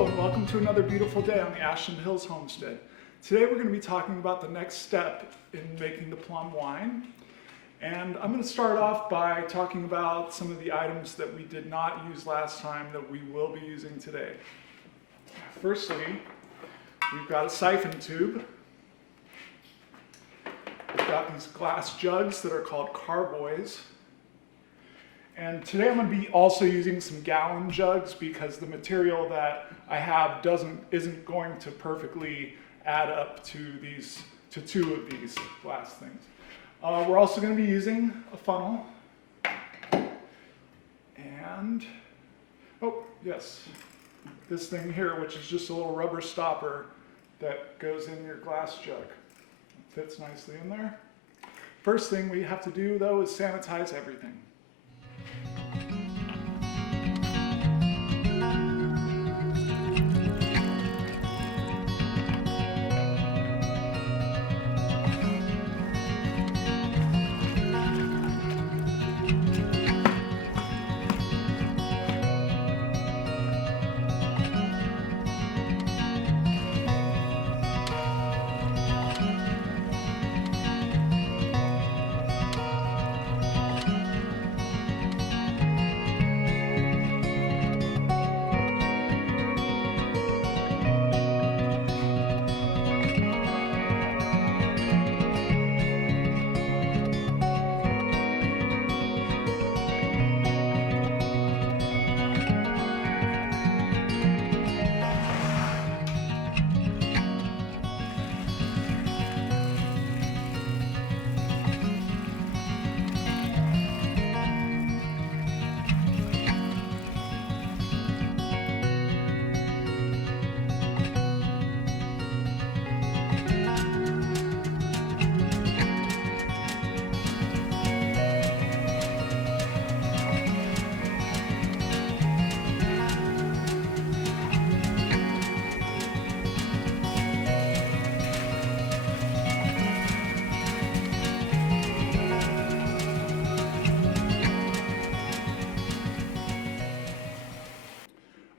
Hello and welcome to another beautiful day on the Ashland Hills Homestead. Today we're going to be talking about the next step in making the plum wine. And I'm going to start off by talking about some of the items that we did not use last time that we will be using today. Firstly, we've got a siphon tube. We've got these glass jugs that are called carboys. And today I'm going to be also using some gallon jugs because the material that I have isn't going to perfectly add up to two of these glass things. We're also going to be using a funnel. And, oh yes, this thing here, which is just a little rubber stopper that goes in your glass jug. It fits nicely in there. First thing we have to do though is sanitize everything.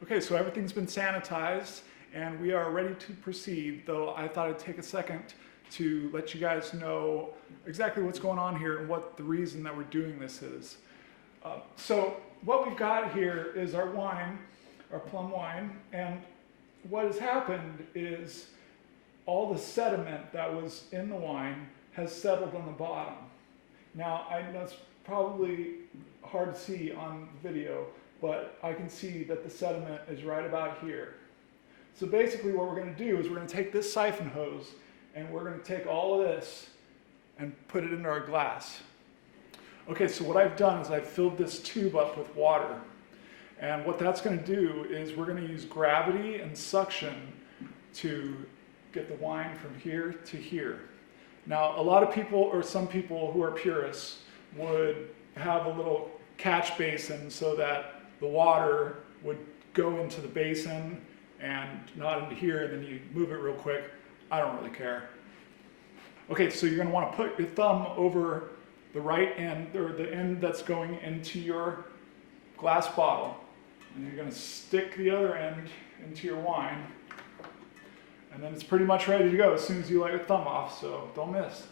Okay, so everything's been sanitized and we are ready to proceed, though I thought I'd take a second to let you guys know exactly what's going on here and what the reason that we're doing this is. So what we've got here is our wine, our plum wine, and what has happened is all the sediment that was in the wine has settled on the bottom. Now, I know it's probably hard to see on video, but I can see that the sediment is right about here. So basically what we're going to do is we're going to take this siphon hose and we're going to take all of this and put it into our glass. Okay, so what I've done is I've filled this tube up with water. And what that's going to do is we're going to use gravity and suction to get the wine from here to here. Now, a lot of people, or some people who are purists, would have a little catch basin so that the water would go into the basin and not into here, and then you move it real quick. I don't really care. Okay, so you're going to want to put your thumb over the right end, or the end that's going into your glass bottle. And you're going to stick the other end into your wine. And then it's pretty much ready to go as soon as you let your thumb off, so don't miss.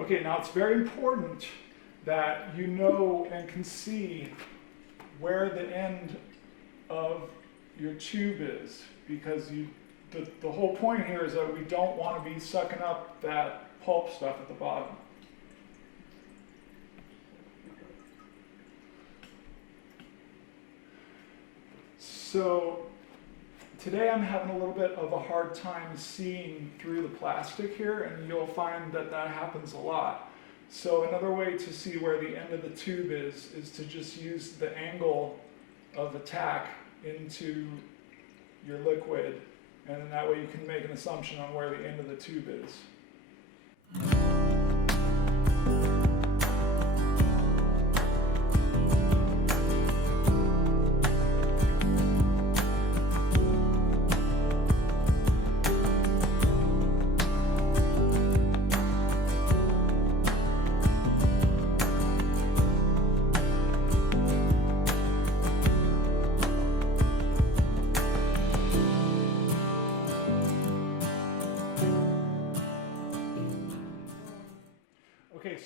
Okay, now it's very important that you know and can see where the end of your tube is, because the whole point here is that we don't want to be sucking up that pulp stuff at the bottom. So today I'm having a little bit of a hard time seeing through the plastic here, and you'll find that that happens a lot. So another way to see where the end of the tube is to just use the angle of attack into your liquid, and then that way you can make an assumption on where the end of the tube is.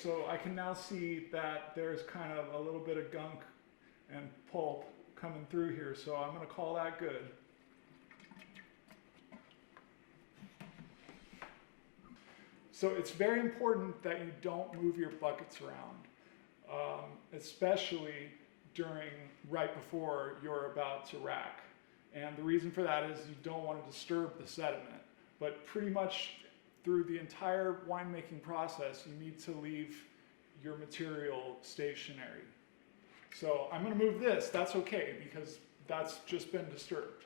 so I can now see that there's kind of a little bit of gunk and pulp coming through here, so I'm going to call that good. So it's very important that you don't move your buckets around, especially right before you're about to rack. And the reason for that is you don't want to disturb the sediment. But pretty much through the entire winemaking process, you need to leave your material stationary. So I'm going to move this. That's okay, because that's just been disturbed.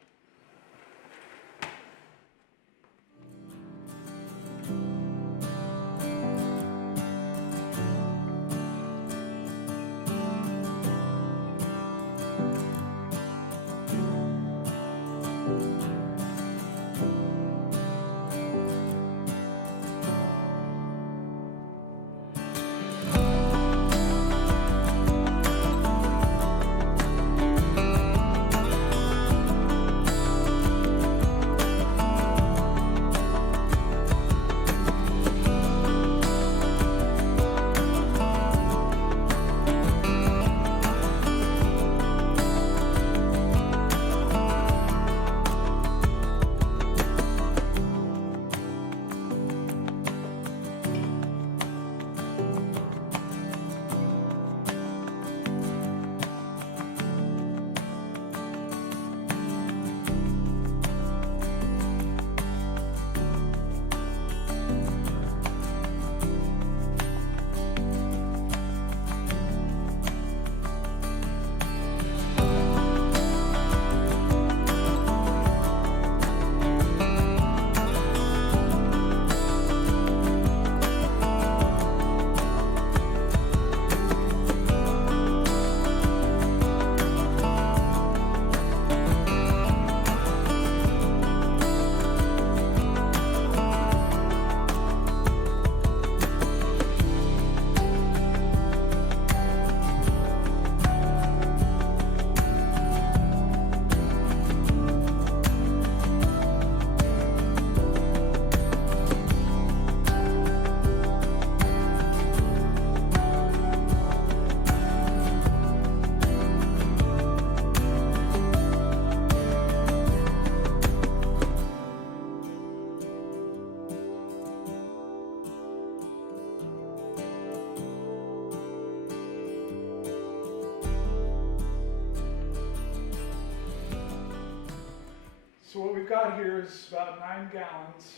So what we've got here is about 9 gallons,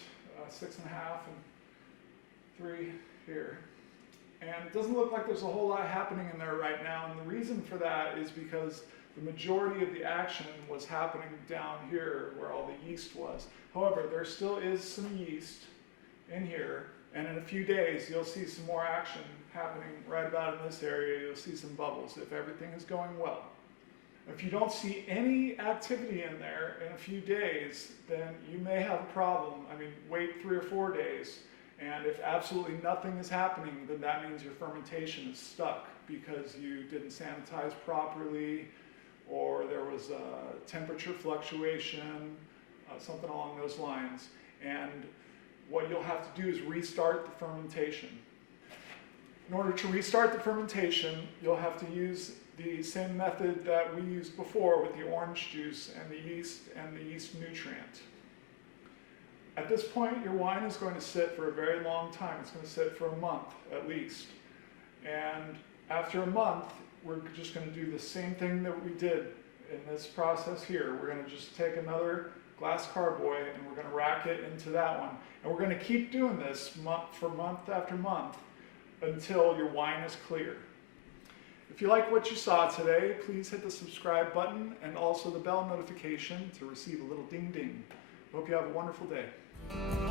6.5 and 3 here. And it doesn't look like there's a whole lot happening in there right now. And the reason for that is because the majority of the action was happening down here where all the yeast was. However, there still is some yeast in here. And in a few days, you'll see some more action happening right about in this area. You'll see some bubbles if everything is going well. If you don't see any activity in there in a few days, then you may have a problem. I mean, wait 3 or 4 days, and if absolutely nothing is happening, then that means your fermentation is stuck because you didn't sanitize properly, or there was a temperature fluctuation, something along those lines. And what you'll have to do is restart the fermentation. In order to restart the fermentation, you'll have to use the same method that we used before with the orange juice and the yeast nutrient. At this point, your wine is going to sit for a very long time. It's going to sit for a month at least. And after a month, we're just going to do the same thing that we did in this process here. We're going to just take another glass carboy and we're going to rack it into that one. And we're going to keep doing this for month after month until your wine is clear. If you like what you saw today, please hit the subscribe button and also the bell notification to receive a little ding ding. Hope you have a wonderful day.